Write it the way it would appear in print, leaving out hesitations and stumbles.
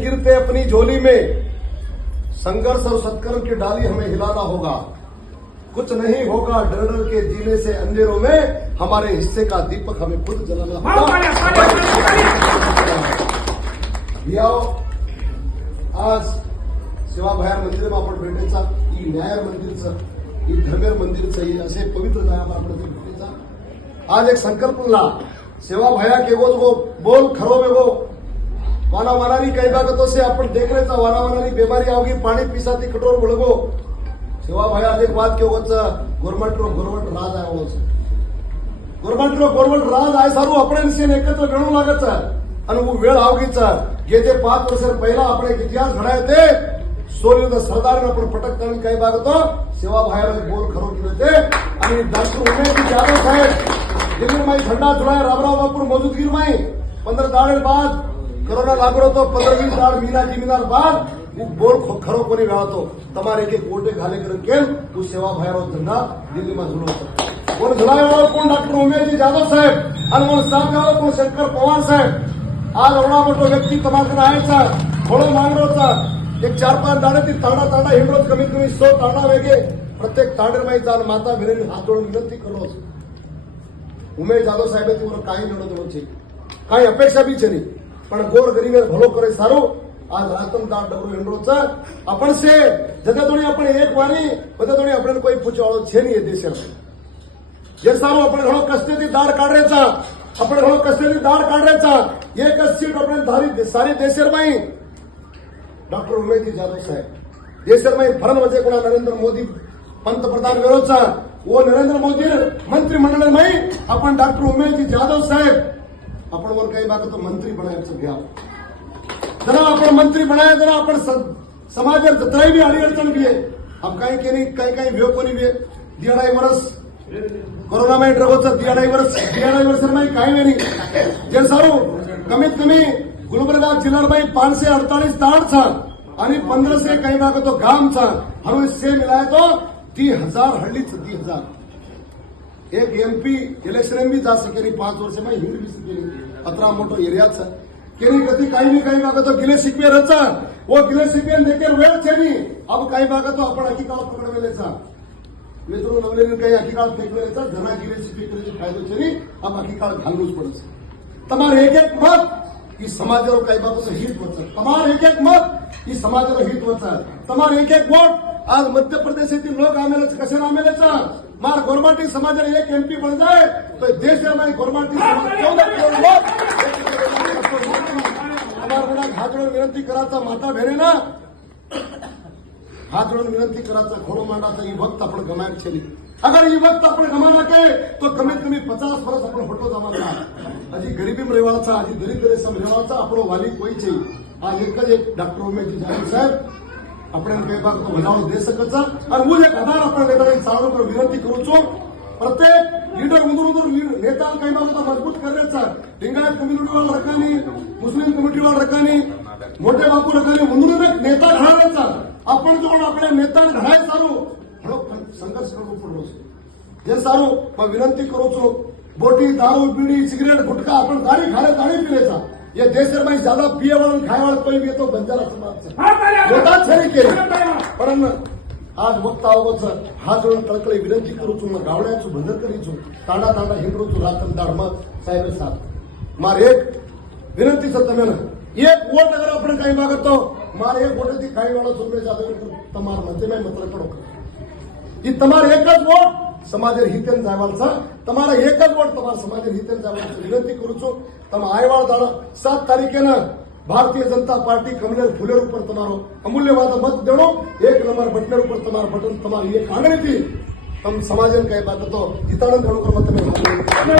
गिरते अपनी झोली में, संघर्ष और सत्कर्म की डाली हमें हिलाना होगा। कुछ नहीं होगा डर डर के जीने से, अंधेरों में हमारे हिस्से का दीपक हमें खुद जलाना होगा। आज सेवा भयार मंदिर आपण भेटायचा, ही न्याय मंदिरचं, ही धर्मेर मंदिरचं, ही असे पवित्र जागा आपण भेटायचा। आज एक संकल्पला सेवा भया के वो बोल खरो में वो वाना वानानी कई बागतों से अपन देख रहे था, वाना वानानी बीमारी आओगी, पानी पीसाती कटोर बळगो सेवा भया आज एक बात केवच गव्हर्नमेंट राज आहे होच गव्हर्नमेंट राज आहे सारू आपण एकत्र गणू लागत आणि वो वेळ आवगीच गेले 5 वर्ष पहिला आपण एक इतिहास घडाय ते सोलिंद सरदार आपण पटक करून काही बागतो सेवा भयाला बोल खरो केले ते आणि डॉक्टर उमेश यादव साहेब दिल्ली में झंडा जुड़ाया रामराव बापुर मौजूदगी में 15 दाड़े बाद कोरोना लागू तो 15-20 दाड़ मीना की मीनार बाद वो बोल खरो कोनी गातो तमारे एक वोटे घाले कर केल वो सेवा भयारो झंडा दिल्ली में जुड़ो कोण जुड़ायो कोण डॉक्टर उमेश यादव साहेब आणि कोण साहेब कोण शंकर पवार साहेब आज एवढा मोठा व्यक्ती तमाकडे आहेचा थोडं मागरोचा एक 4-5 दाड़े ती ताडा हिंडरोज कमीत कमी 100 ताडा वेगे प्रत्येक ताडेर जाऊन माता भिरेनी हात जोडून विनंती करोच उमेश यादव साहेब तीवर काही नडतो છે काही अपेक्षा भी છે નહીં પણ ગોર ગરીબે ભલો કરે સારું आज રાતમદાર ડબરો હેન્ડરોचा आपण से જતે તોણી આપણે એક વારી બતે તોણી આપણે કોઈ પૂછવાળો છે નહીં એ દેશમાં જે સારું આપણે ઘણો કષ્ટથી દાડ કાઢરેचा આપણે ઘણો કષ્ટથી દાડ કાઢરેचा એક सीट આપણે ધારી સારી દેશમાં डॉक्टर उमेश यादव साहेब देशમાં फरन वजे कोणा नरेंद्र मोदी पंतप्रधान वेळोचा वो नरेंद्र मोदी मंत्रिमंडळ में आपण डॉक्टर उमेश यादव साहेब आपण वर काही बात तो मंत्री बनायचं घ्या जरा आपण मंत्री बनाया जरा आपण समाजात जत्राई भी आडी अडचण भी आहे अब काही व्यो कोणी भी 2.5 वर्ष कोरोना में ड्रगोचं 2.5 वर्ष में काही नाही जे सारू कमीत कमी गुलबर्गा जिल्ह्यामध्ये 548 ताड़ था आणि 1500 काही भाग तो गाम था और इससे मिलाया तो 30,000 हल्ली 30,000 एक एमपी इलेक्शन भी जा सके 5 वर्ष में हिंद भी सके अतरा मोटो एरिया था केनी गति काही भाग तो गिले शिकवे रचा वो गिले शिकवे देखे वेळ छे नहीं अब काही भाग तो आपण हकीकाळ पकडवेलेचा मित्रों नवलेन काही हकीकाळ फेकवेलेचा घना गिले शिकवे करे फायदो छे नहीं अब हकीकाळ घालवूच પડશે તમારે એક મત ಈ ಸಮಾಜರ ಕೈ ಬಾಬು ಹಿಟ್ ವಚ तमार एक मत ಈ ಸಮಾಜರ ಹಿಟ್ वच तमार एक वोट आज मध्य प्रदेशातील लोग आमेले कसे आमेलेचा मार गवर्नमेंट समाजर एक एमपी बन जाए तो देश में गवर्नमेंट 14 करोड़ लोग हमार गुना हाथ जोड़ून विनंती कराचा माता बहनेना हाथ जोड़ून विनंती कराचा घोडो मांडाचा ही वक्त आपण गमायक छे अगर ये वक्त आपण गमाना के तो कमीत कमी 50 वर्ष आपण फोटो जमाचा हजी गरीबी में रेवाचा हजी दरिद्र सम रेवाचा આપણો વાલી કોઈ છે आज एक डॉक्टर उमेश यादव साहेब આપણે કઈ ભાગ તો બનાવો દે શકત અને હું એક આધાર આપણે નેતાને ચાલુ પર વિનંતી કરું છું प्रत्येक लीडर उंदूर नेता काही भाग तो मजबूत करायचा लिंगायत कम्युनिटी वाला रकानी मुस्लिम कम्युनिटी वाला रकानी मोठे बापू रकानी उंदूर एक नेता घडायचा आपण जो आपल्या नेता घडाय सारू हळो संघर्ष करवो पडलो जे सारू मैं विनंती करू छो बोटी दारू बीड़ी सिगरेट गुटखा अपन दाढ़ी खाले दाढ़ी पीलेचा ये देश में ज्यादा पिए वाला खाए वाला कोई भी तो बंजारा समाज होता छे के पण आज वक्त आवो छ हाथ जोडून तळकळी विनंती करू छो मैं गावड्याचो बंधन करी छो तांडा हिंडरू छो रातमदार मत साहेब साहब मार एक विनंती छ तमे एक वोट अगर आपण काही मागतो मार एक वोट थी काही वाला सुनमे जादव तमार मते में मतलब पड़ो ई तमार एक ज वोट समाजर हितेन जायवालचा તમારા એક જ વોટ તમારા સમાજર हितेन जायवालचा विनंती करू छो તમે આયવાળ દાડા 7 તારીખેના ભારતીય જનતા પાર્ટી કમલેર ફુલેર ઉપર તમારો અમૂલ્યવાદ મત દેણો 1 નંબર બટન ઉપર તમારો બટન તમારી એક આંગળીથી તમ સમાજને કઈ બાત તો જીતાણો ગણો મત તમે